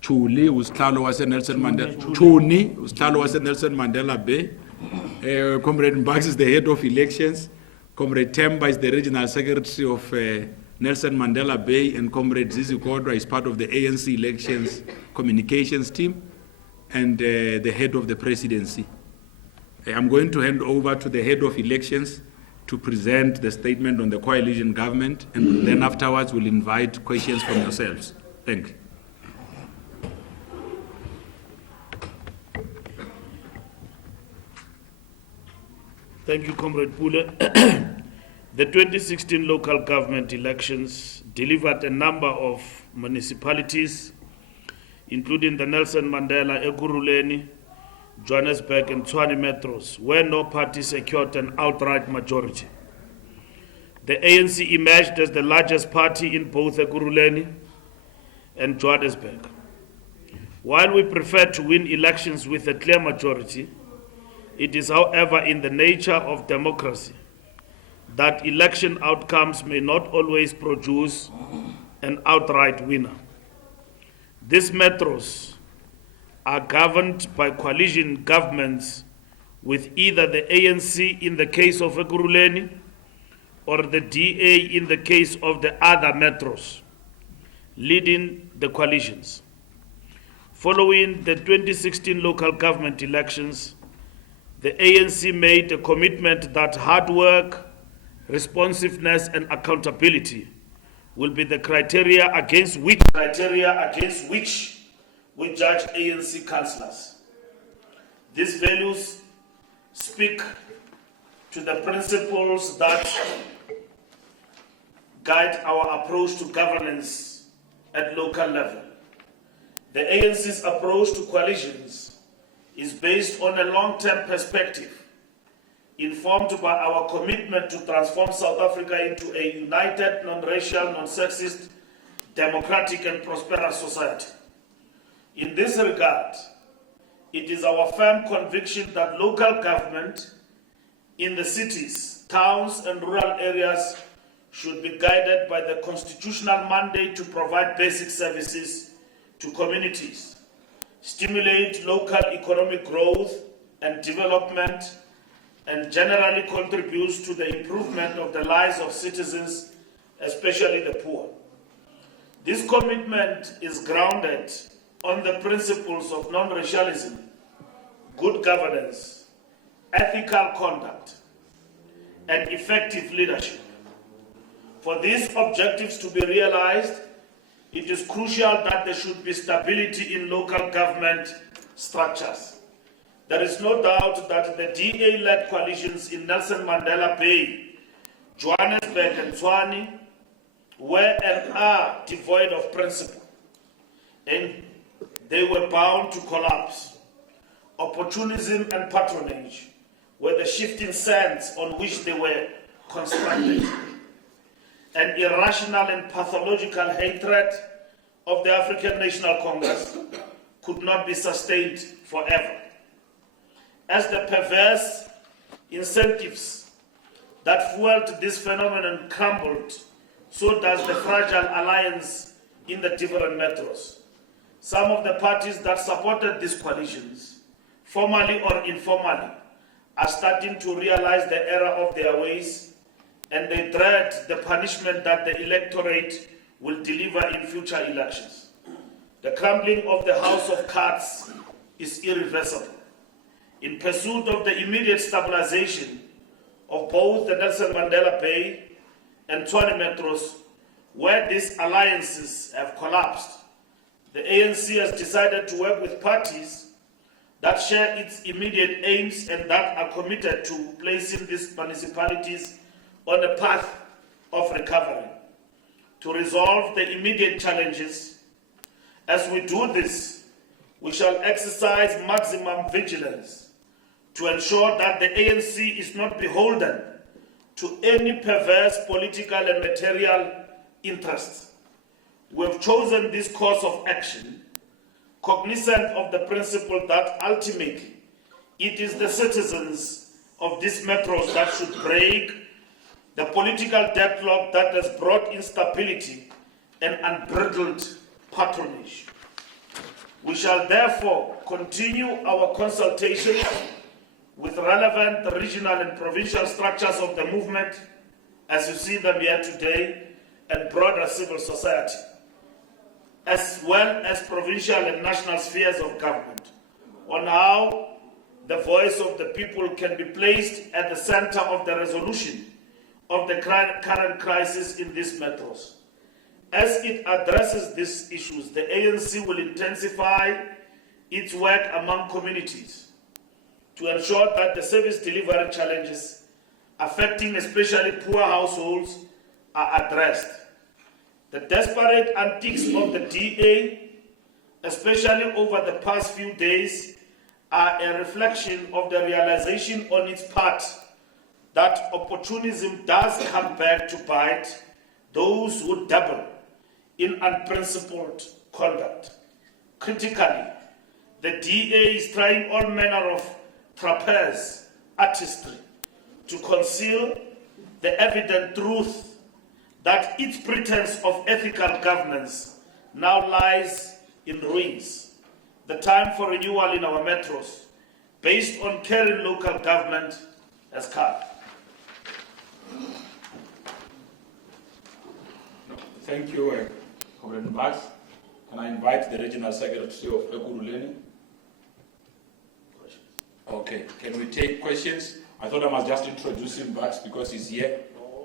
Chuli usihlalo wase Nelson Mandela Chuni usihlalo wase Nelson Mandela Bay. Comrade Mbax is the head of elections. Comrade Temba is the regional secretary of Nelson Mandela Bay, and Comrade Zizi Kodwa is part of the ANC elections communications team and the head of the presidency. I'm going to hand over to the head of elections to present the statement on the coalition government, and then afterwards we'll invite questions from yourselves. Thank you. Thank you, Comrade Pule. The 2016 local government elections delivered a number of municipalities, including the Nelson Mandela, Ekurhuleni, Johannesburg and Tshwane metros, where no party secured an outright majority. The ANC emerged as the largest party in both Ekurhuleni and Johannesburg. While we prefer to win elections with a clear majority, it is, however, in the nature of democracy that election outcomes may not always produce an outright winner. These metros are governed by coalition governments with either the ANC in the case of Ekurhuleni or the DA in the case of the other metros, leading the coalitions. Following the 2016 local government elections, the ANC made a commitment that hard work, responsiveness and accountability will be the criteria against which we judge ANC councillors. These values speak to the principles that guide our approach to governance at local level. The ANC's approach to coalitions is based on a long-term perspective, informed by our commitment to transform South Africa into a united, non-racial, non-sexist, democratic and prosperous society. In this regard, it is our firm conviction that local government in the cities, towns and rural areas should be guided by the constitutional mandate to provide basic services to communities, stimulate local economic growth and development, and generally contributes to the improvement of the lives of citizens, especially the poor. This commitment is grounded on the principles of non-racialism, good governance, ethical conduct, and effective leadership. For these objectives to be realized, it is crucial that there should be stability in local government structures. There is no doubt that the DA-led coalitions in Nelson Mandela Bay, Johannesburg and Tshwane were and are devoid of principle, and they were bound to collapse. Opportunism and patronage were the shifting sands on which they were constructed. An irrational and pathological hatred of the African National Congress could not be sustained forever. As the perverse incentives that fueled this phenomenon crumbled, so does the fragile alliance in the different metros. Some of the parties that supported these coalitions, formally or informally, are starting to realize the error of their ways, and they dread the punishment that the electorate will deliver in future elections. The crumbling of the house of cards is irreversible. In pursuit of the immediate stabilization of both the Nelson Mandela Bay and Tshwane metros, where these alliances have collapsed, the ANC has decided to work with parties that share its immediate aims and that are committed to placing these municipalities on a path of recovery. To resolve the immediate challenges, as we do this, we shall exercise maximum vigilance to ensure that the ANC is not beholden to any perverse political and material interests. We have chosen this course of action, cognizant of the principle that ultimately it is the citizens of these metros that should break the political deadlock that has brought instability and unbridled patronage. We shall therefore continue our consultations with relevant regional and provincial structures of the movement, as you see them here today, and broader civil society, as well as provincial and national spheres of government, on how the voice of the people can be placed at the center of the resolution of the current crisis in these metros. As it addresses these issues, the ANC will intensify its work among communities to ensure that the service delivery challenges affecting especially poor households are addressed. The desperate antics of the DA, especially over the past few days, are a reflection of the realization on its part that opportunism does come back to bite those who dabble in unprincipled conduct. Critically, the DA is trying all manner of trapeze artistry to conceal the evident truth that its pretense of ethical governance now lies in ruins. The time for renewal in our metros, based on caring local government, has come. Thank you, Comrade Max. Can I invite the Regional Secretary of Ekurhuleni? Okay, can we take questions? I thought I must just introduce him back because he's here,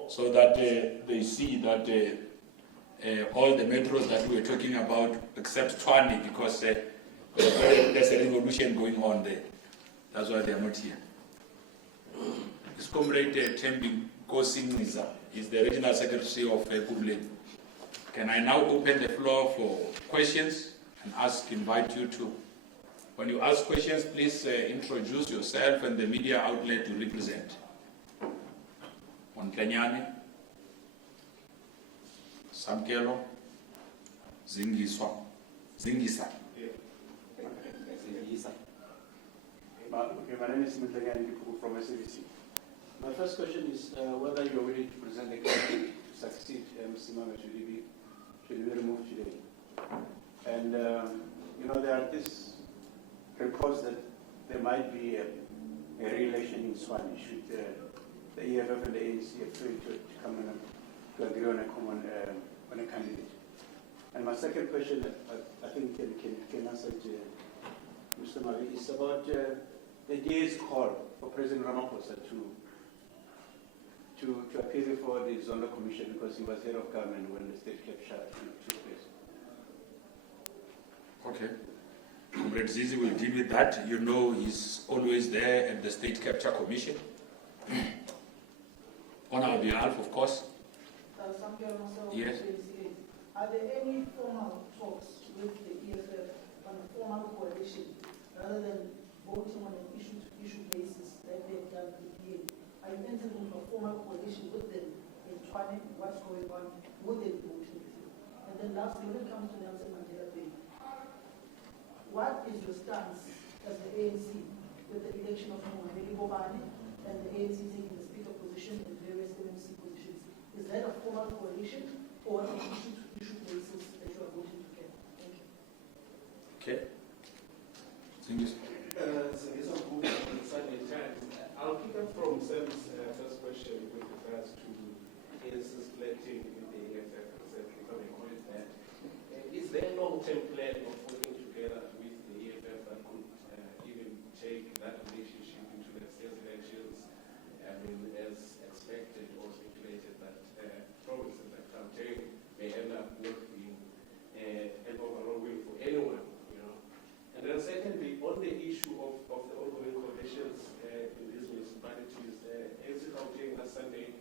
so that they see that all the metros that we were talking about, except Tshwane, because there's a revolution going on there. That's why they are not here. His comrade Tembi Kosingniza is the Regional Secretary of Ekurhuleni. Can I now open the floor for questions and invite you to, when you ask questions, please introduce yourself and the media outlet you represent. Montanyane, Samkelo, Zingisa. Okay, my name is Montanyane from SABC. My first question is whether you are willing to present a candidate to succeed Msimanga should he be removed today. And there are these reports that there might be a re-election in Tshwane should the EFF and the ANC agree to come in to agree on a candidate. And my second question, I think can answer to Mr. Mavi, is about the DA's call for President Ramaphosa to appear before the Zondo Commission because he was head of government when the state capture took place. Okay. Comrade Zizi will deal with that. You know he's always there at the State Capture Commission. On our behalf, of course. Yes. Are there any formal talks with the EFF on a formal coalition rather than voting on an issue-to-issue basis like they've done with the DA? Are you entering into a formal coalition with them in Tshwane? What's going on? Would they be voting with you? And then lastly, when it comes to Nelson Mandela Day, what is your stance as the ANC with the election of Mohammed Bobani and the ANC taking the speaker position and various MMC positions? Is that a formal coalition or an issue-to-issue basis that you are voting together? Thank you. Okay. I'll pick up from Sam's first question with regards to ANC's flirting with the EFF, if I may call it that. Is there a long-term plan of working together with the EFF that could even take that relationship into next year's elections? I mean, as expected or speculated that provinces like Gauteng may end up not being an overall win for anyone, And then secondly, on the issue of the ongoing conditions in these municipalities, ANC Gauteng last Sunday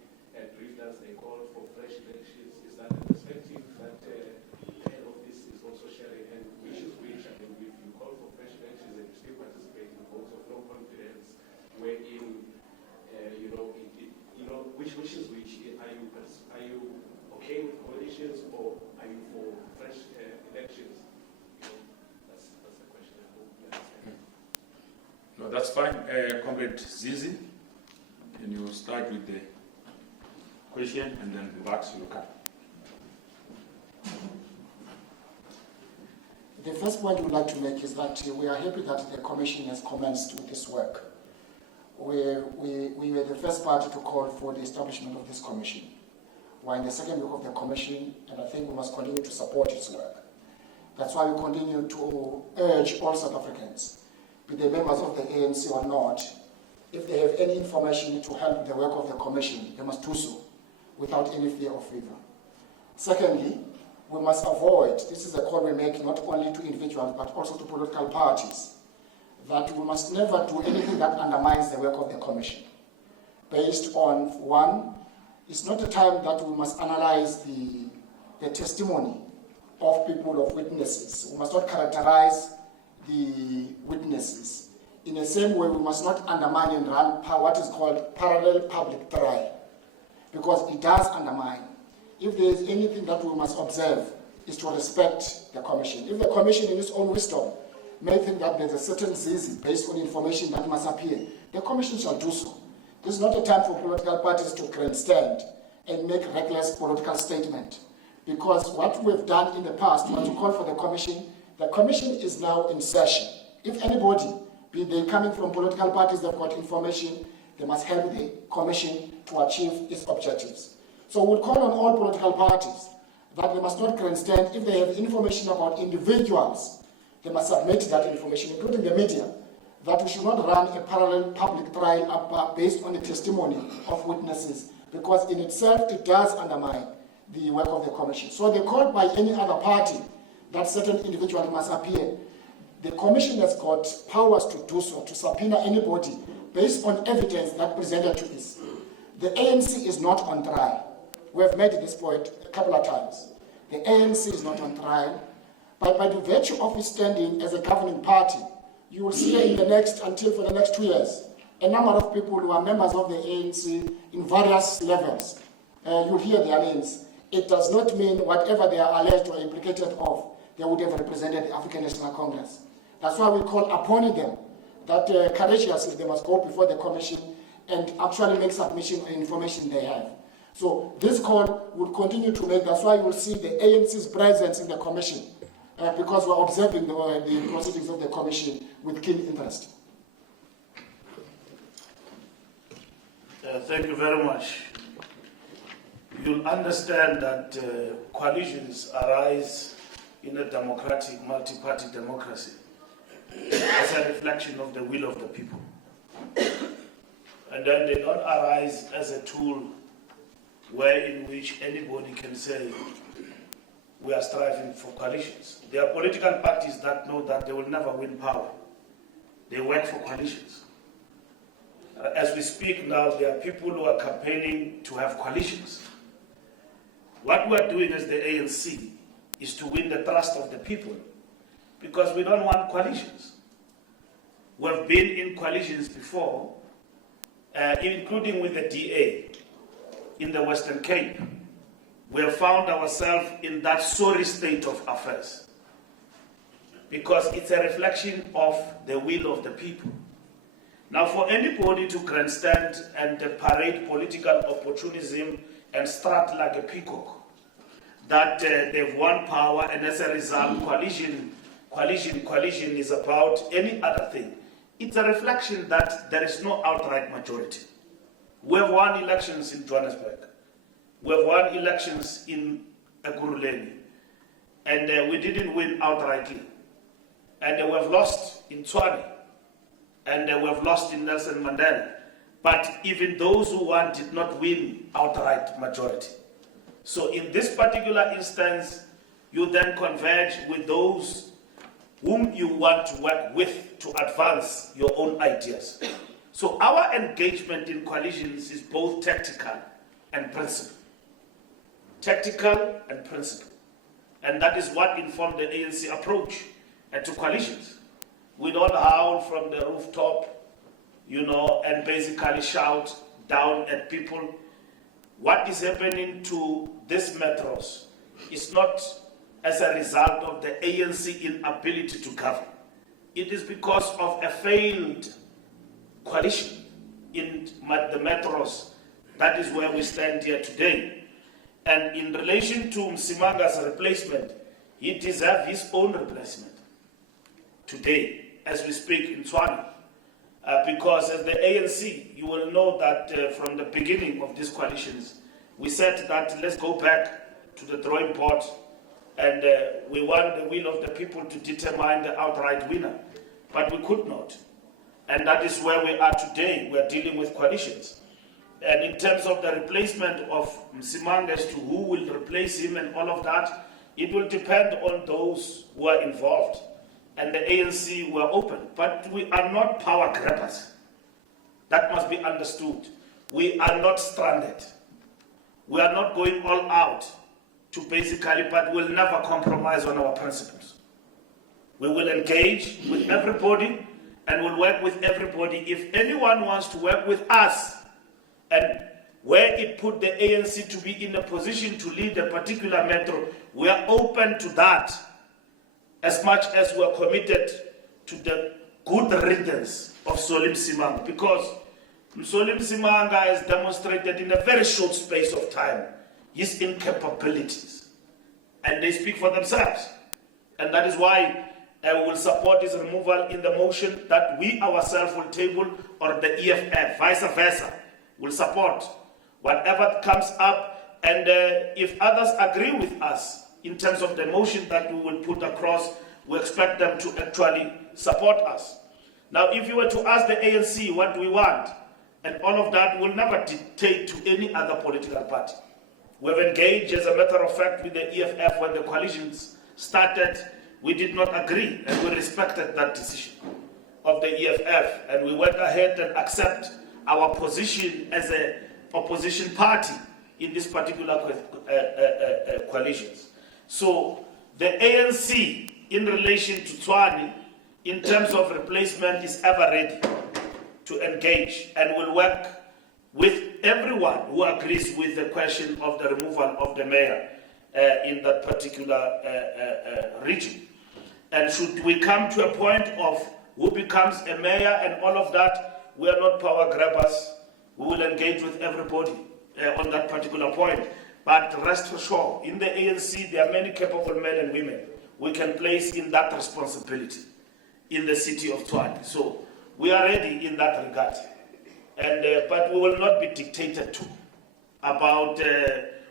briefed us, they called for fresh elections. Is that a perspective that head of this is also sharing? And which is which? I mean, if you call for fresh elections and you still participate in votes of no confidence, wherein, which is which? Are you okay with coalitions or are you for fresh elections? That's the question. I hope you understand. No, that's fine. Comrade Zizi, can you start with the question and then Vax will come. The first point we'd like to make is that we are happy that the Commission has commenced with this work. We were the first party to call for the establishment of this Commission. We're in the second week of the Commission, and I think we must continue to support its work. That's why we continue to urge all South Africans, be they members of the ANC or not, if they have any information to help the work of the Commission, they must do so without any fear or favor. Secondly, we must avoid, this is a call we make not only to individuals but also to political parties, that we must never do anything that undermines the work of the Commission. Based on, one, it's not a time that we must analyze the testimony of people, of witnesses. We must not characterize the witnesses. In the same way, we must not undermine and run what is called parallel public trial, because it does undermine. If there is anything that we must observe, is to respect the Commission. If the Commission in its own wisdom may think that there's a certain zizi based on information that must appear, the Commission shall do so. This is not a time for political parties to grandstand and make reckless political statement. Because what we've done in the past was to call for the Commission is now in session. If anybody, be they coming from political parties that have got information, they must help the Commission to achieve its objectives. So we'll call on all political parties that they must not grandstand. If they have information about individuals, they must submit that information, including the media, that we should not run a parallel public trial based on the testimony of witnesses, because in itself it does undermine the work of the Commission. So they call by any other party that certain individuals must appear. The Commission has got powers to do so, to subpoena anybody based on evidence that presented to us. The ANC is not on trial. We have made this point a couple of times. The ANC is not on trial, but by the virtue of its standing as a governing party, you will see for the next 2 years, a number of people who are members of the ANC in various levels. You'll hear their names. It does not mean whatever they are alleged or implicated of, they would have represented the African National Congress. That's why we call upon them that courageously they must go before the Commission and actually make submission on information they have. So this call will continue to make, that's why you will see the ANC's presence in the Commission, because we're observing the proceedings of the Commission with keen interest. Thank you very much. You'll understand that coalitions arise in a democratic, multi-party democracy as a reflection of the will of the people. And then they don't arise as a tool in which anybody can say, we are striving for coalitions. There are political parties that know that they will never win power. They work for coalitions. As we speak now, there are people who are campaigning to have coalitions. What we are doing as the ANC is to win the trust of the people, because we don't want coalitions. We have been in coalitions before, including with the DA in the Western Cape. We have found ourselves in that sorry state of affairs, because it's a reflection of the will of the people. Now, for anybody to grandstand and parade political opportunism and strut like a peacock, that they've won power and as a result coalition is about any other thing, it's a reflection that there is no outright majority. We have won elections in Johannesburg. We have won elections in Ekurhuleni, and we didn't win outrightly. And we have lost in Tshwane, and we have lost in Nelson Mandela. But even those who won did not win outright majority. So in this particular instance, you then converge with those whom you want to work with to advance your own ideas. So our engagement in coalitions is both tactical and principle. Tactical and principle. And that is what informed the ANC approach to coalitions. We don't howl from the rooftop, and basically shout down at people. What is happening to this metros is not as a result of the ANC inability to govern. It is because of a failed coalition in the metros. That is where we stand here today. And in relation to Msimanga's replacement, he deserves his own replacement today, as we speak in Tshwane. Because as the ANC, you will know that from the beginning of these coalitions, we said that let's go back to the drawing board and we want the will of the people to determine the outright winner. But we could not. And that is where we are today. We are dealing with coalitions. And in terms of the replacement of Msimanga as to who will replace him and all of that, it will depend on those who are involved. And the ANC were open. But we are not power grabbers. That must be understood. We are not stranded. We are not going all out to basically, but we'll never compromise on our principles. We will engage with everybody and we'll work with everybody. If anyone wants to work with us, and where it put the ANC to be in a position to lead a particular metro, we are open to that, as much as we are committed to the good riddance of Solly Msimanga, because Solly Msimanga has demonstrated in a very short space of time his incapabilities, and they speak for themselves. And that is why we will support his removal in the motion that we ourselves will table, or the EFF, vice versa, will support whatever comes up. And if others agree with us in terms of the motion that we will put across, we expect them to actually support us. Now, if you were to ask the ANC what do we want, and all of that will never dictate to any other political party. We have engaged, as a matter of fact, with the EFF when the coalitions started. We did not agree, and we respected that decision of the EFF, and we went ahead and accept our position as an opposition party in this particular coalitions. So the ANC, in relation to Tshwane, in terms of replacement, is ever ready to engage and will work with everyone who agrees with the question of the removal of the mayor in that particular region. And should we come to a point of who becomes a mayor and all of that, we are not power grabbers. We will engage with everybody on that particular point. But rest assured, in the ANC, there are many capable men and women we can place in that responsibility in the city of Tshwane. So we are ready in that regard. And, but we will not be dictated to about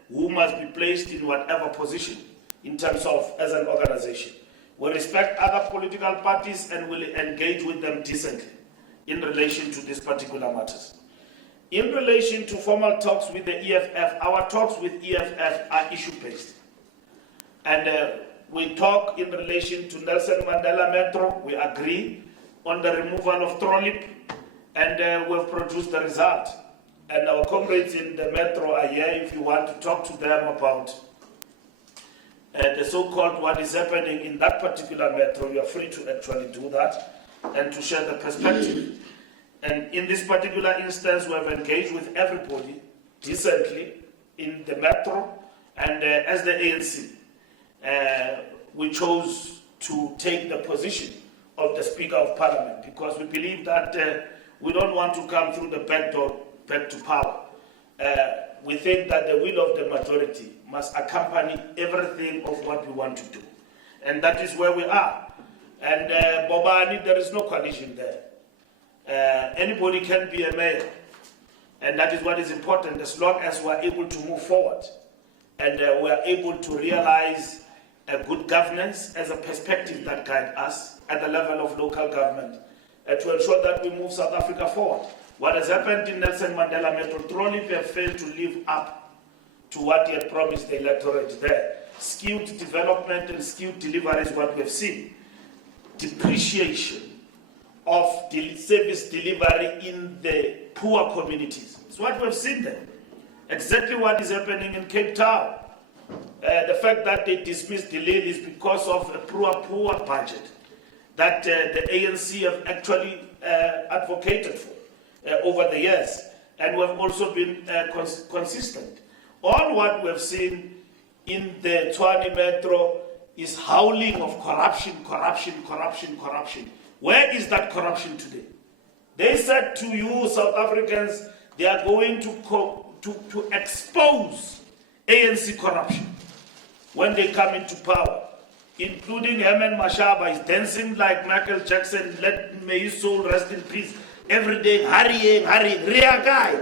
who must be placed in whatever position in terms of as an organization. We respect other political parties and will engage with them decently in relation to these particular matters. In relation to formal talks with the EFF, our talks with EFF are issue-based. And we talk in relation to Nelson Mandela Metro. We agree on the removal of Trollip, and we've produced the result. And our comrades in the Metro are here if you want to talk to them about the so-called what is happening in that particular metro. You are free to actually do that and to share the perspective. And in this particular instance, we have engaged with everybody decently in the metro, and as the ANC, we chose to take the position of the Speaker of Parliament because we believe that we don't want to come through the back door back to power. We think that the will of the majority must accompany everything of what we want to do. And that is where we are. And Bobani, there is no coalition there. Anybody can be a mayor. And that is what is important as long as we are able to move forward. And we are able to realize a good governance as a perspective that guides us at the level of local government to ensure that we move South Africa forward. What has happened in Nelson Mandela Metro, Trollip have failed to live up to what he had promised the electorate there. Skewed development and skewed delivery is what we have seen. Depreciation of service delivery in the poor communities. It's what we have seen there. Exactly what is happening in Cape Town. The fact that they dismissed the lady is because of a poor budget that the ANC have actually advocated for over the years, and we have also been consistent. All what we have seen in the Tshwane Metro is howling of corruption, corruption, corruption, corruption. Where is that corruption today? They said to you, South Africans, they are going to expose ANC corruption when they come into power. including Herman Mashaba, is dancing like Michael Jackson, may his soul rest in peace, every day, hurrying, real guy.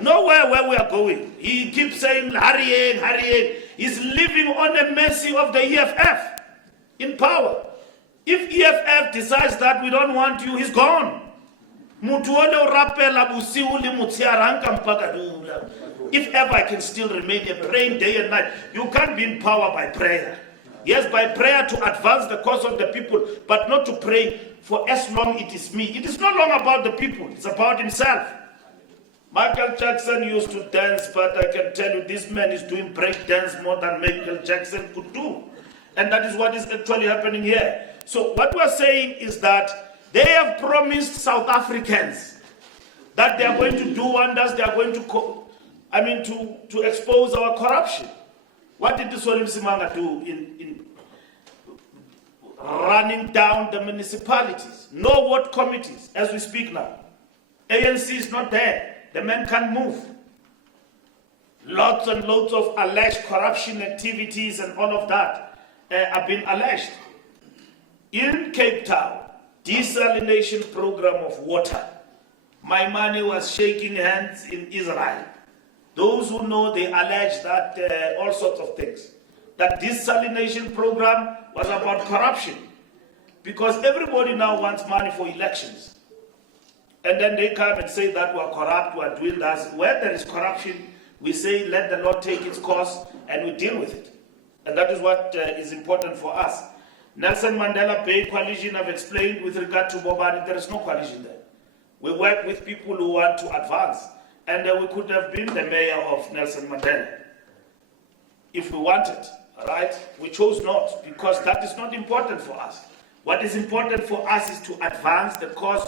Nowhere where we are going. He keeps saying, hurrying. He's living on the mercy of the EFF in power. If EFF decides that we don't want you, he's gone. If ever I can still remain here praying day and night, you can't be in power by prayer. Yes, by prayer to advance the cause of the people, but not to pray for as long it is me. It is no longer about the people, it's about himself. Michael Jackson used to dance, but I can tell you this man is doing break dance more than Michael Jackson could do. And that is what is actually happening here. So what we're saying is that they have promised South Africans that they are going to do wonders, they are going to expose our corruption. What did Solly Msimanga do in running down the municipalities? No ward committees, as we speak now. ANC is not there. The man can't move. Lots and lots of alleged corruption activities and all of that have been alleged. In Cape Town, desalination program of water. My money was shaking hands in Israel. Those who know, they allege that all sorts of things. That desalination program was about corruption. Because everybody now wants money for elections. And then they come and say that we're corrupt, we're doing that. Where there is corruption, we say let the law take its course and we deal with it. And that is what is important for us. Nelson Mandela Bay Coalition, I've explained with regard to Bobani, there is no coalition there. We work with people who want to advance. And we could have been the mayor of Nelson Mandela if we wanted, right? We chose not, because that is not important for us. What is important for us is to advance the cause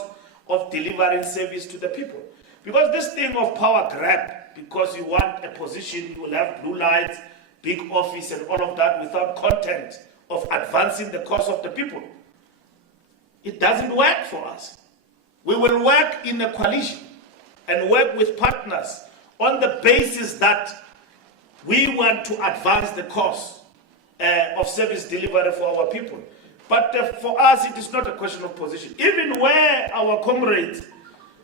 of delivering service to the people. Because this thing of power grab, because you want a position, you will have blue lights, big office and all of that without content of advancing the cause of the people. It doesn't work for us. We will work in a coalition and work with partners on the basis that we want to advance the cause of service delivery for our people. But for us, it is not a question of position. Even where our comrades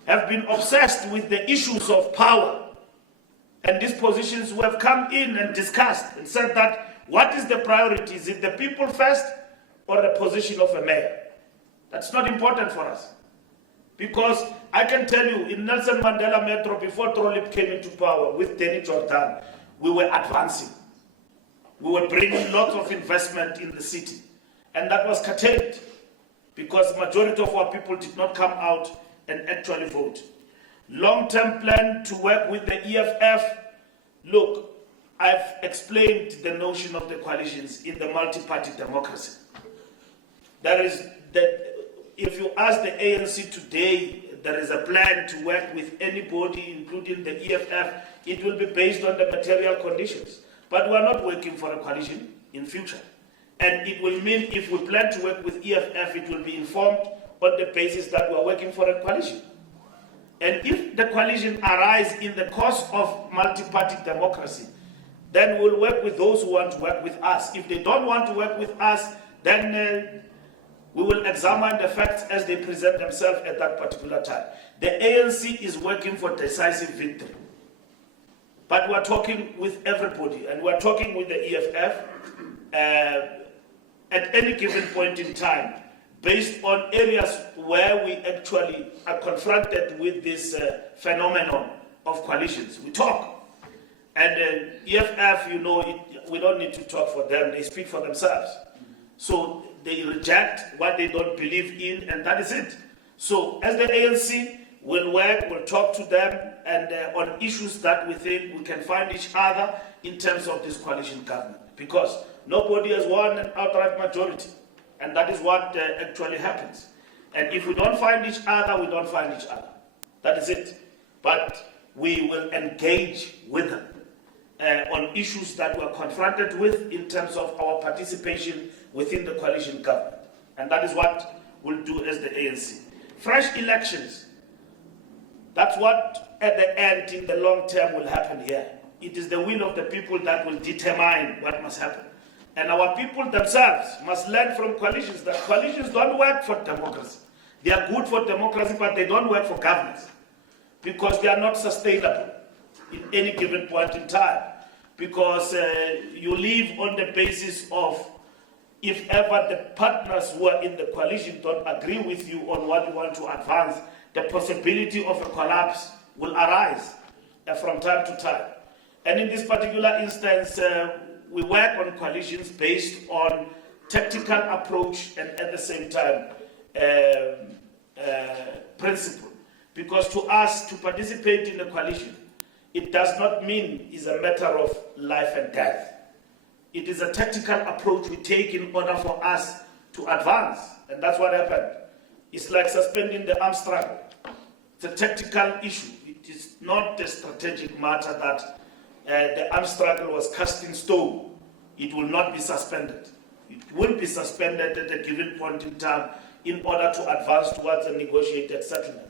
have been obsessed with the issues of power and these positions, who have come in and discussed and said that what is the priority? Is it the people first or the position of a mayor? That's not important for us. Because I can tell you, in Nelson Mandela Metro, before Trolip came into power with Danny Jordan, we were advancing. We were bringing lots of investment in the city. And that was curtailed because the majority of our people did not come out and actually vote. Long-term plan to work with the EFF. Look, I've explained the notion of the coalitions in the multi-party democracy. That is that if you ask the ANC today, there is a plan to work with anybody, including the EFF, it will be based on the material conditions. But we are not working for a coalition in future. And it will mean if we plan to work with EFF, it will be informed on the basis that we are working for a coalition. And if the coalition arises in the course of multi-party democracy, then we'll work with those who want to work with us. If they don't want to work with us, then we will examine the facts as they present themselves at that particular time. The ANC is working for decisive victory. But we're talking with everybody, and we're talking with the EFF at any given point in time, based on areas where we actually are confronted with this phenomenon of coalitions. We talk. And EFF, you know, we don't need to talk for them. They speak for themselves. So they reject what they don't believe in, and that is it. So as the ANC, we'll work, we'll talk to them, and on issues that we think we can find each other in terms of this coalition government. Because nobody has won an outright majority. And that is what actually happens. And if we don't find each other, we don't find each other. That is it. But we will engage with them on issues that we're confronted with in terms of our participation within the coalition government. And that is what we'll do as the ANC. Fresh elections. That's what, at the end, in the long term, will happen here. It is the will of the people that will determine what must happen. And our people themselves must learn from coalitions that coalitions don't work for democracy. They are good for democracy, but they don't work for governance because they are not sustainable in any given point in time. Because you live on the basis of if ever the partners who are in the coalition don't agree with you on what you want to advance, the possibility of a collapse will arise from time to time. And in this particular instance, we work on coalitions based on tactical approach and at the same time principle. Because to us, to participate in a coalition, it does not mean it's a matter of life and death. It is a tactical approach we take in order for us to advance. And that's what happened. It's like suspending the arms struggle. It's a tactical issue. It is not a strategic matter that the arms struggle was cast in stone. It will not be suspended. It will be suspended at a given point in time in order to advance towards a negotiated settlement.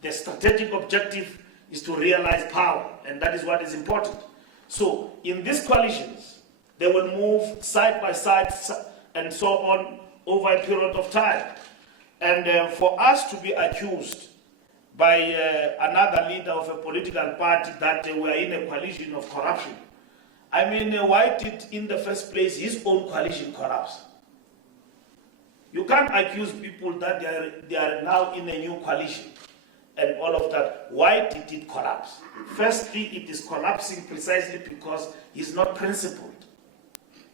The strategic objective is to realize power, and that is what is important. So, in these coalitions, they will move side by side and so on over a period of time. And for us to be accused by another leader of a political party that we are in a coalition of corruption, I mean, why did in the first place his own coalition collapse? You can't accuse people that they are now in a new coalition and all of that. Why did it collapse? Firstly, it is collapsing precisely because he's not principled.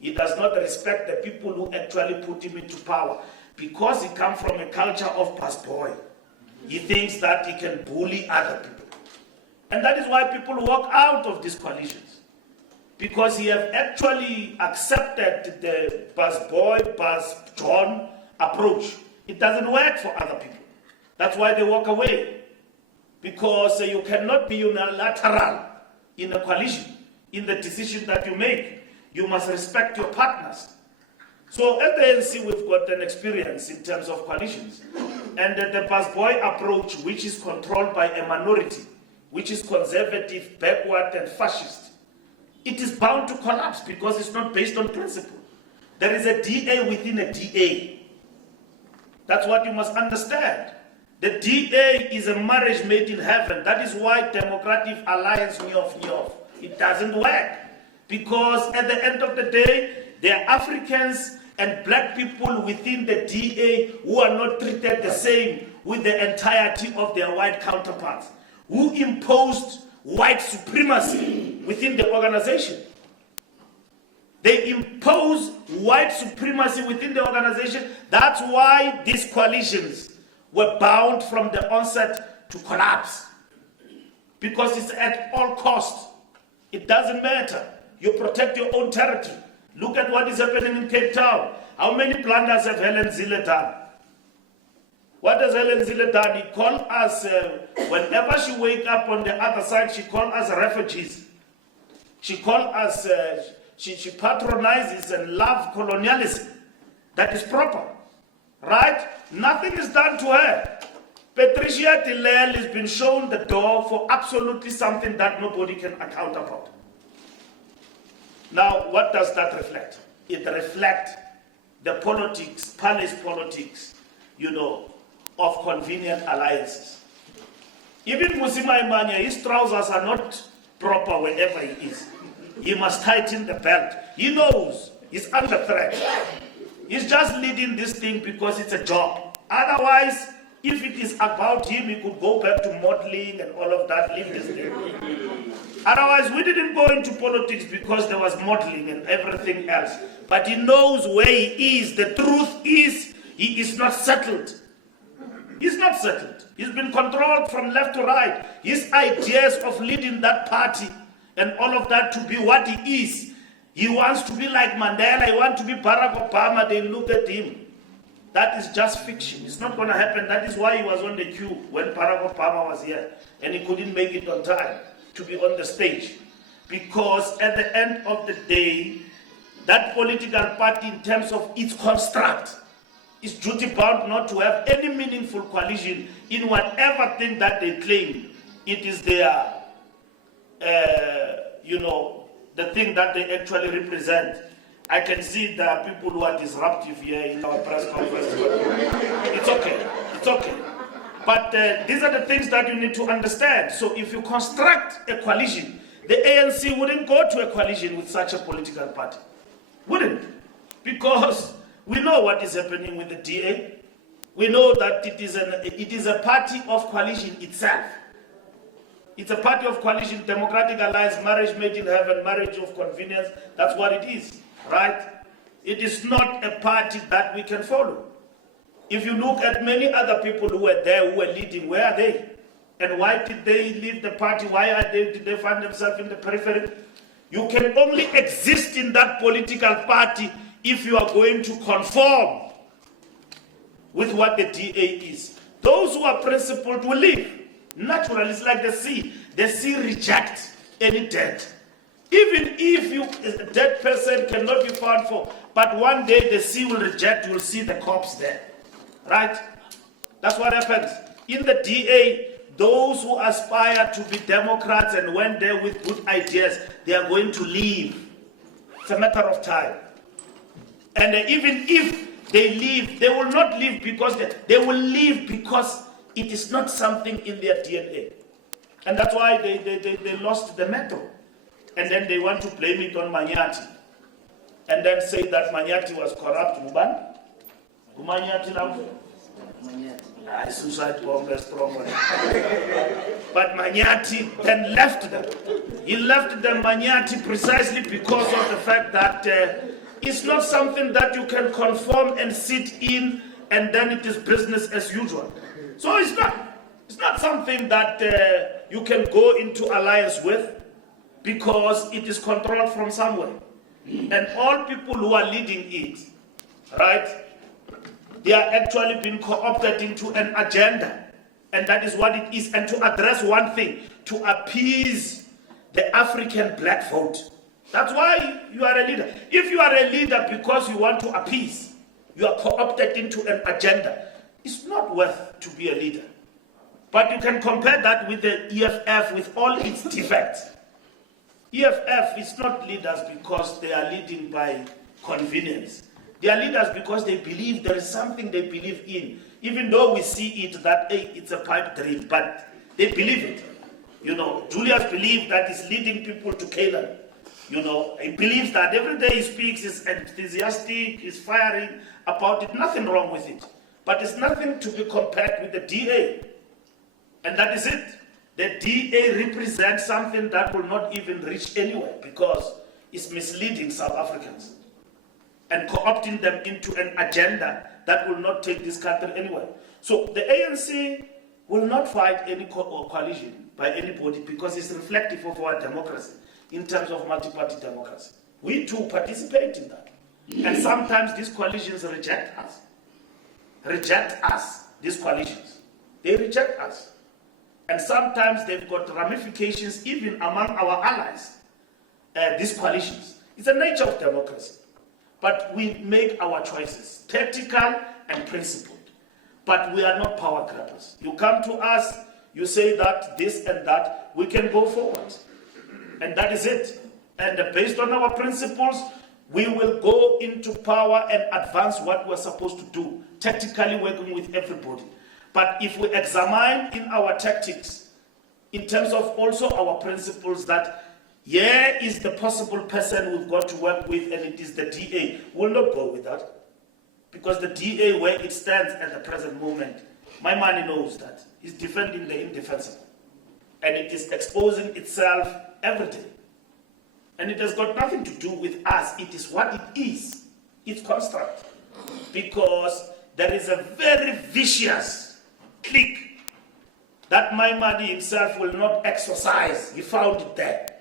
He does not respect the people who actually put him into power. Because he comes from a culture of past boy, he thinks that he can bully other people. And that is why people walk out of these coalitions. Because he have actually accepted the past boy, past John approach. It doesn't work for other people. That's why they walk away. Because you cannot be unilateral in a coalition, in the decision that you make. You must respect your partners. So at the ANC, we've got an experience in terms of coalitions. And the past boy approach, which is controlled by a minority, which is conservative, backward, and fascist, it is bound to collapse because it's not based on principle. There is a DA within a DA. That's what you must understand. The DA is a marriage made in heaven. That is why Democratic Alliance, it doesn't work. Because at the end of the day, there are Africans and black people within the DA who are not treated the same with the entirety of their white counterparts, who imposed white supremacy within the organization. They impose white supremacy within the organization. That's why these coalitions were bound from the onset to collapse. Because it's at all costs. It doesn't matter. You protect your own territory. Look at what is happening in Cape Town. How many blunders have Helen Zille done? What has Helen Zille done? He called us, whenever she wake up on the other side, she called us refugees. She called us, she patronizes and loves colonialism. That is proper, right? Nothing is done to her. Patricia de Lille has been shown the door for absolutely something that nobody can account about. Now, what does that reflect? It reflects the politics, palace politics, of convenient alliances. Even Musima Imanya, his trousers are not proper wherever he is. He must tighten the belt. He knows he's under threat. He's just leading this thing because it's a job. Otherwise, if it is about him, he could go back to modeling and all of that, leave this thing. Otherwise, we didn't go into politics because there was modeling and everything else. But he knows where he is. The truth is, he is not settled. He's not settled. He's been controlled from left to right. His ideas of leading that party and all of that to be what he is. He wants to be like Mandela. He wants to be Barack Obama. They look at him. That is just fiction. It's not going to happen. That is why he was on the queue when Barack Obama was here. And he couldn't make it on time to be on the stage. Because at the end of the day, that political party, in terms of its construct, is duty-bound not to have any meaningful coalition in whatever thing that they claim. It is their, the thing that they actually represent. I can see there are people who are disruptive here in our press conference. It's okay. It's okay. But these are the things that you need to understand. So if you construct a coalition, the ANC wouldn't go to a coalition with such a political party. Wouldn't. Because we know what is happening with the DA. We know that it is a party of coalition itself. It's a party of coalition, democratic alliance, marriage made in heaven, marriage of convenience. That's what it is, right? It is not a party that we can follow. If you look at many other people who were there, who were leading, where are they? And why did they leave the party? Did they find themselves in the periphery? You can only exist in that political party if you are going to conform with what the DA is. Those who are principled will leave. Naturally, it's like the sea. The sea rejects any dead. Even if a dead person cannot be found for, but one day the sea will reject, you will see the corpse there. Right? That's what happens. In the DA, those who aspire to be Democrats and went there with good ideas, they are going to leave. It's a matter of time. And even if they leave, they will not leave because they will leave because it is not something in their DNA. And that's why they lost the mettle. And then they want to blame it on Manyati. And then say that Manyati was corrupt. Manyati now? Suicide bomb is strong. But Manyati then left them. He left them, Manyati, precisely because of the fact that it's not something that you can conform and sit in and then it is business as usual. So it's not something that you can go into alliance with because it is controlled from somewhere. And all people who are leading it, right, they are actually being co-opted into an agenda. And that is what it is. And to address one thing, to appease the African black vote. That's why you are a leader. If you are a leader because you want to appease, you are co-opted into an agenda. It's not worth to be a leader. But you can compare that with the EFF with all its defects. EFF is not leaders because they are leading by convenience. They are leaders because they believe there is something they believe in. Even though we see it that, hey, it's a pipe dream, but they believe it. You know, Julius believes that he's leading people to Canaan. You know, he believes that every day he speaks, he's enthusiastic, he's firing about it, nothing wrong with it. But it's nothing to be compared with the DA. And that is it. The DA represents something that will not even reach anywhere because it's misleading South Africans and co-opting them into an agenda that will not take this country anywhere. So the ANC will not fight any coalition by anybody because it's reflective of our democracy in terms of multi-party democracy. We too participate in that. And sometimes these coalitions reject us. These coalitions. They reject us. And sometimes they've got ramifications even among our allies, these coalitions. It's the nature of democracy. But we make our choices, tactical and principled. But we are not power grabbers. You come to us, you say that, this and that, we can go forward. And that is it. And based on our principles, we will go into power and advance what we're supposed to do, tactically working with everybody. But if we examine in our tactics, in terms of also our principles, that here is the possible person we've got to work with, and it is the DA, we'll not go with that. Because the DA, where it stands at the present moment, my money knows that, is defending the indefensible. And it is exposing itself every day. And it has got nothing to do with us. It is what it is. It's construct. Because there is a very vicious clique that my money himself will not exercise. He found it there.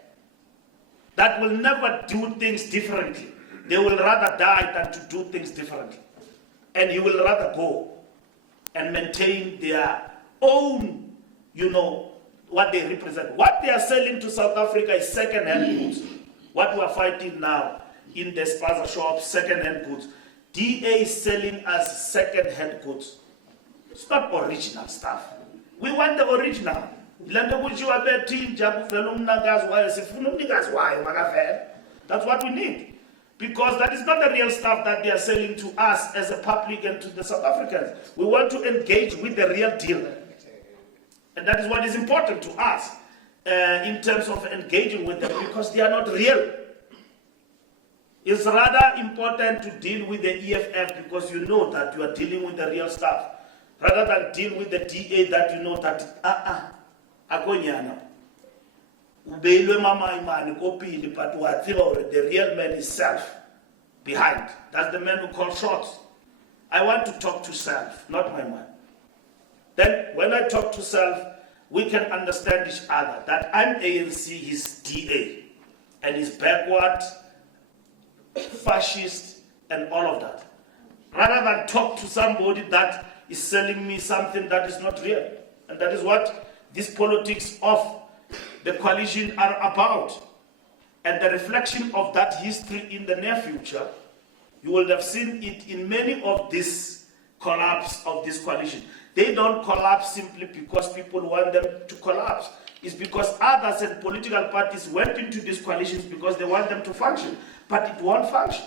That will never do things differently. They will rather die than to do things differently. And he will rather go and maintain their own, what they represent. What they are selling to South Africa is second-hand goods. What we are fighting now in the spaza shops, second-hand goods. DA is selling us second-hand goods. It's not original stuff. We want the original. That's what we need. Because that is not the real stuff that they are selling to us as a public and to the South Africans. We want to engage with the real deal. And that is what is important to us in terms of engaging with them, because they are not real. It's rather important to deal with the EFF because you know that you are dealing with the real stuff, rather than deal with the DA that you know that, akonyana. Ubeilwe mama imani kopili, but whatever, the real man is self behind. That's the man who calls shots. I want to talk to self, not my mind. Then when I talk to self, we can understand each other, that I'm ANC, he's DA, and he's backward, fascist, and all of that. Rather than talk to somebody that is selling me something that is not real. And that is what these politics of the coalition are about. And the reflection of that history in the near future, you will have seen it in many of this collapse of this coalition. They don't collapse simply because people want them to collapse. It's because others and political parties went into these coalitions because they want them to function. But it won't function.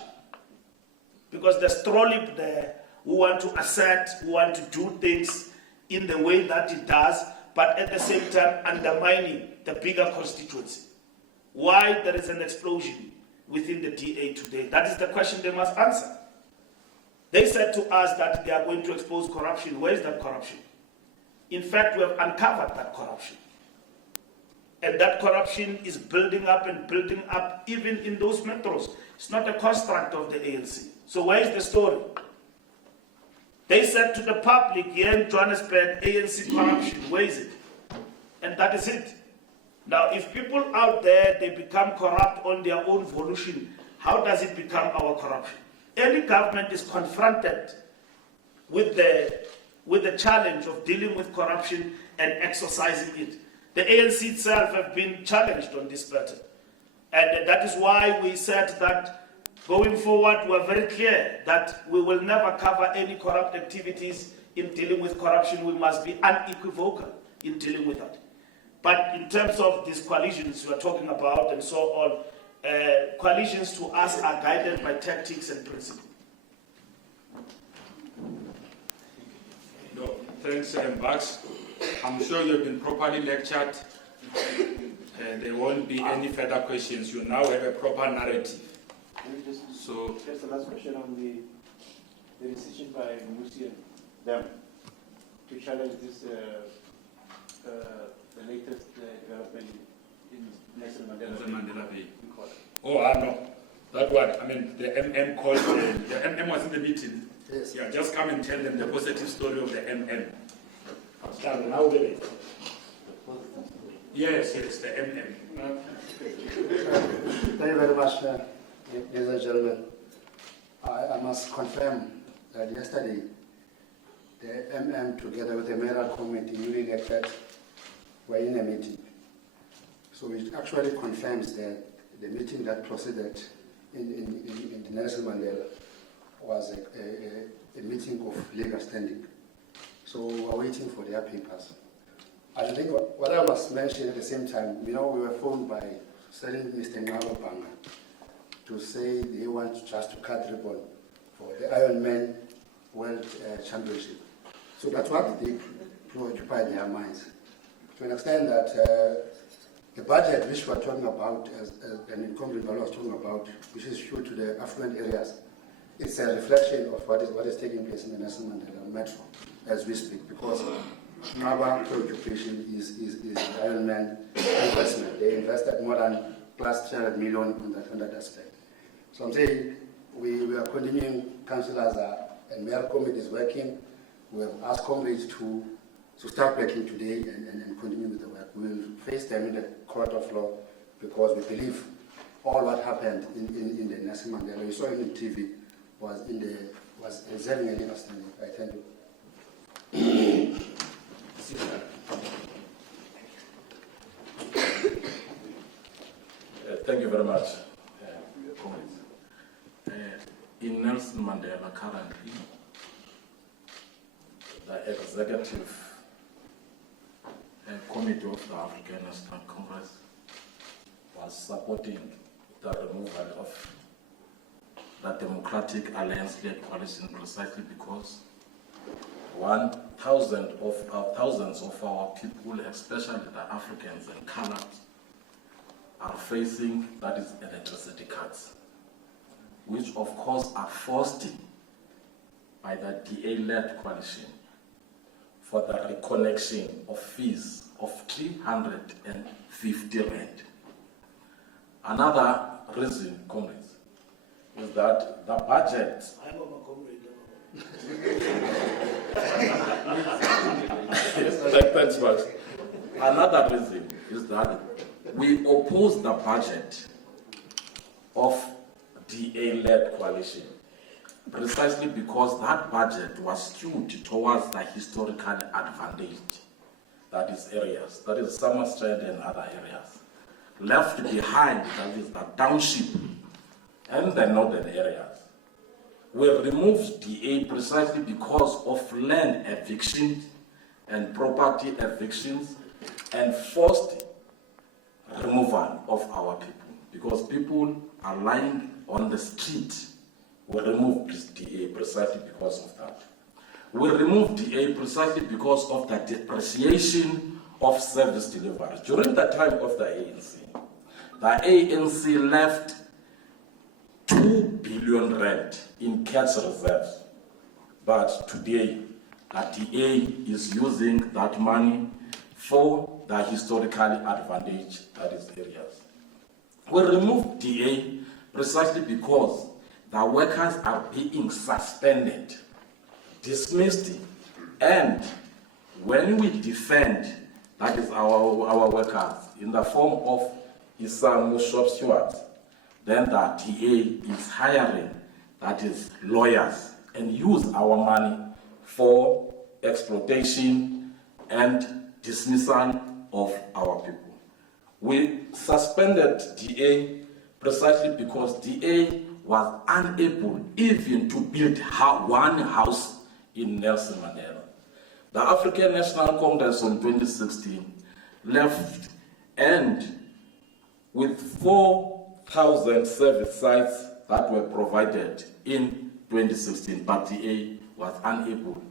Because there's trolley there who want to assert, who want to do things in the way that it does, but at the same time undermining the bigger constituency. Why there is an explosion within the DA today? That is the question they must answer. They said to us that they are going to expose corruption. Where is that corruption? In fact, we have uncovered that corruption. And that corruption is building up and building up even in those metros. It's not a construct of the ANC. So where is the story? They said to the public here in Johannesburg, ANC corruption, where is it? And that is it. Now, if people out there, they become corrupt on their own volition, how does it become our corruption? Any government is confronted with the challenge of dealing with corruption and exercising it. The ANC itself have been challenged on this matter. And that is why we said that going forward, we're very clear that we will never cover any corrupt activities in dealing with corruption. We must be unequivocal in dealing with that. But in terms of these coalitions we are talking about and so on, coalitions to us are guided by tactics and principle. No, thanks, Bucks. I'm sure you've been properly lectured. There won't be any further questions. You now have a proper narrative. So, just the last question on the decision by Musi and them to challenge this the latest development in Nelson Mandela Bay. oh, no. That one, I mean, the MM called, the MM was in the meeting. Yes. Yeah, just come and tell them the positive story of the MM. Now with it. Yes, the MM. Thank you very much, ladies and gentlemen. I must confirm that yesterday, the MM, together with the mayoral committee, newly elected, were in a meeting. So it actually confirms that the meeting that proceeded in Nelson Mandela was a meeting of legal standing. So we are waiting for their papers. I think what I must mention at the same time, we were phoned by Solly Msimanga to say they want just to cut ribbon for the Ironman World Championship. So that's what they preoccupy their minds. To an extent that the budget which we are talking about, and incumbent was talking about, which is due to the affluent areas, it's a reflection of what is taking place in the Nelson Mandela Metro as we speak, because our preoccupation is the Ironman investment. They invested more than plus 300 million on that aspect. So I'm saying we are continuing, councillors and mayor committee is working. We have asked comrades to start working today and continue with the work. We will face them in the court of law because we believe all what happened in the Nelson Mandela, you saw it on TV, was deserving a legal standing. I thank you. Thank you very much, comrades. In Nelson Mandela currently, the executive committee of the African National Congress was supporting the removal of the Democratic Alliance-led coalition precisely because thousands of our people, especially the Africans and colored, are facing, that is, electricity cuts, which of course are forced by the DA-led coalition for the reconnection of fees of 350 rand. Another reason, comrades, is that the budget Thanks, Max. Another reason is that we oppose the budget of DA-led coalition precisely because that budget was skewed towards the historical advantage, that is areas, that is Somerset and other areas. Left behind, that is the township and the northern areas. We removed DA precisely because of land evictions and property evictions and forced removal of our people. Because people are lying on the street, we removed DA precisely because of that. We removed DA precisely because of the depreciation of service delivery. During the time of the ANC left 2 billion rand in cash reserves. But today, the DA is using that money for the historical advantage, that is areas. We removed DA precisely because the workers are being suspended, dismissed, and when we defend, that is our workers, in the form of Isamu shop stewards, then the DA is hiring, that is lawyers, and use our money for exploitation and dismissal of our people. We suspended DA precisely because DA was unable even to build one house in Nelson Mandela. The African National Congress in 2016 left and with 4,000 service sites that were provided in 2016, but DA was unable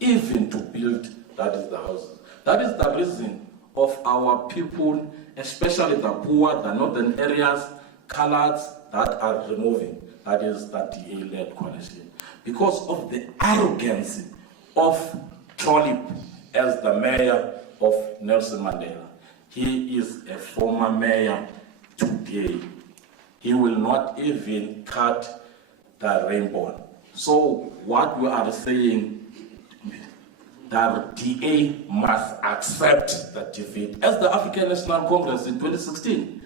even to build, that is the houses. That is the reason of our people, especially the poor, the northern areas, coloreds that are removing, that is the DA-led coalition. Because of the arrogance of Solly as the mayor of Nelson Mandela. He is a former mayor today. He will not even cut the rainbow. So what we are saying, the DA must accept the defeat. As the African National Congress in 2016,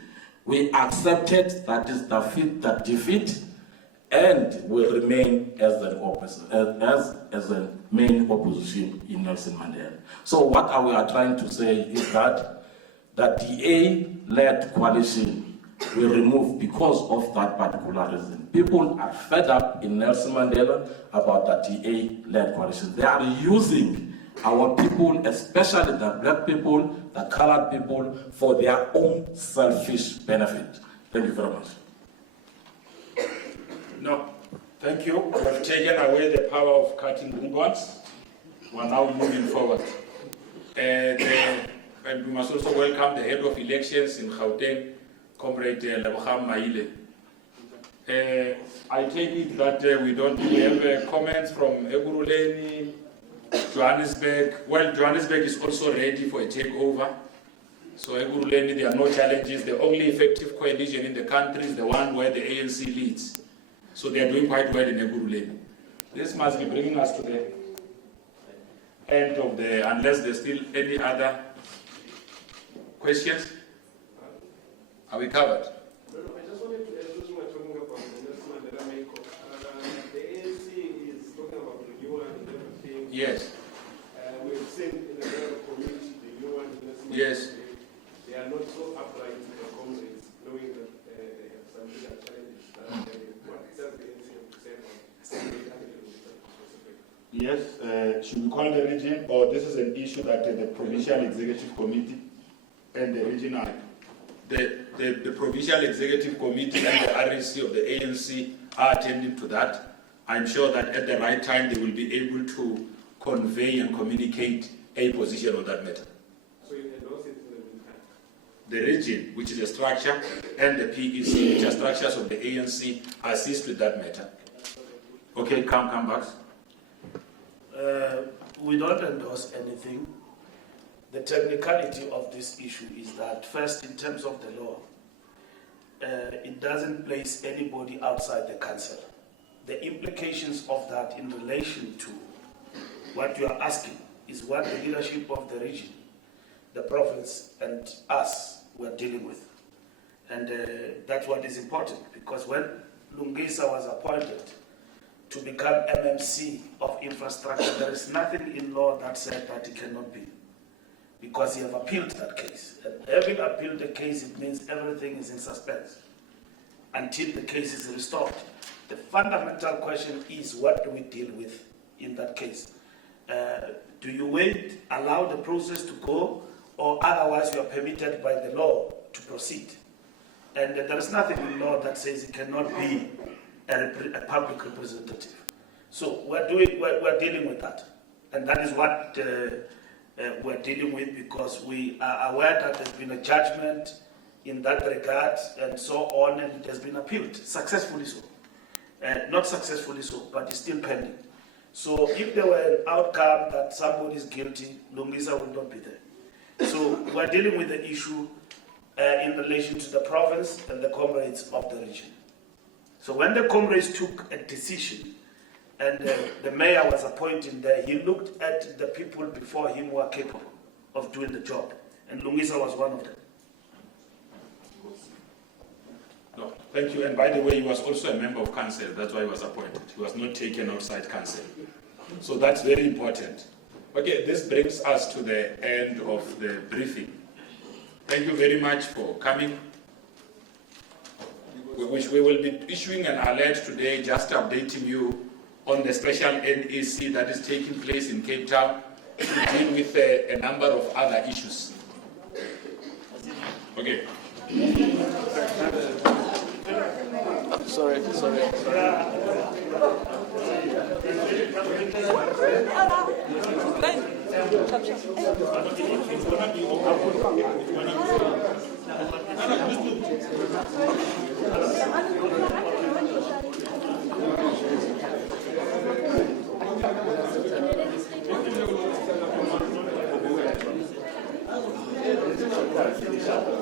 we accepted that is the defeat, and will remain as an as a main opposition in Nelson Mandela. So what we are trying to say is that the DA-led coalition will remove because of that particular reason. People are fed up in Nelson Mandela about the DA-led coalition. They are using our people, especially the black people, the colored people, for their own selfish benefit. Thank you very much. No, thank you. We have taken away the power of cutting ribbons. We are now moving forward. And we must also welcome the head of elections in Gauteng, Comrade Lebogang Maile. I take it that we don't have comments from Ekurhuleni, Johannesburg. Well, Johannesburg is also ready for a takeover. So Ekurhuleni, there are no challenges. The only effective coalition in the country is the one where the ANC leads. So they are doing quite well in Ekurhuleni. This must be bringing us to the end of the, unless there's still any other questions. Are we covered? I just wanted to add, we're talking about the Nelson Mandela makeup. The ANC is talking about renewal and everything. Yes. We've seen in the community, the new one, Yes. they are not so upright to their comrades, knowing that they have some legal challenges. What does the ANC have to say on Yes, should we call the region, or this is an issue that the Provincial Executive Committee and the regional, the Provincial Executive Committee and the REC of the ANC are attending to that. I'm sure that at the right time they will be able to convey and communicate a position on that matter. So you endorse it in the meantime? The region, which is a structure, and the PEC, which are structures of the ANC, assist with that matter. Okay, come back. We don't endorse anything. The technicality of this issue is that, first, in terms of the law, it doesn't place anybody outside the council. The implications of that in relation to what you are asking is what the leadership of the region, the province, and us were dealing with. And that's what is important, because when Lungisa was appointed to become MMC of infrastructure, there is nothing in law that said that it cannot be, because he have appealed that case. And having appealed the case, it means everything is in suspense until the case is restored. The fundamental question is, what do we deal with in that case? Do you wait, allow the process to go, or otherwise you are permitted by the law to proceed? And there is nothing in law that says it cannot be a public representative. So we're dealing with that. And that is what we're dealing with, because we are aware that there's been a judgment in that regard and so on, and it has been appealed, successfully so. Not successfully so, but it's still pending. So if there were an outcome that somebody is guilty, Lungisa will not be there. So we're dealing with the issue in relation to the province and the comrades of the region. So when the comrades took a decision and the mayor was appointed there, he looked at the people before him who were capable of doing the job, and Lungisa was one of them. No, thank you. And by the way, he was also a member of council. That's why he was appointed. He was not taken outside council. So that's very important. Okay, this brings us to the end of the briefing. Thank you very much for coming. We will be issuing an alert today, just updating you on the special NAC that is taking place in Cape Town to deal with a number of other issues. Okay. Sorry. Thank you.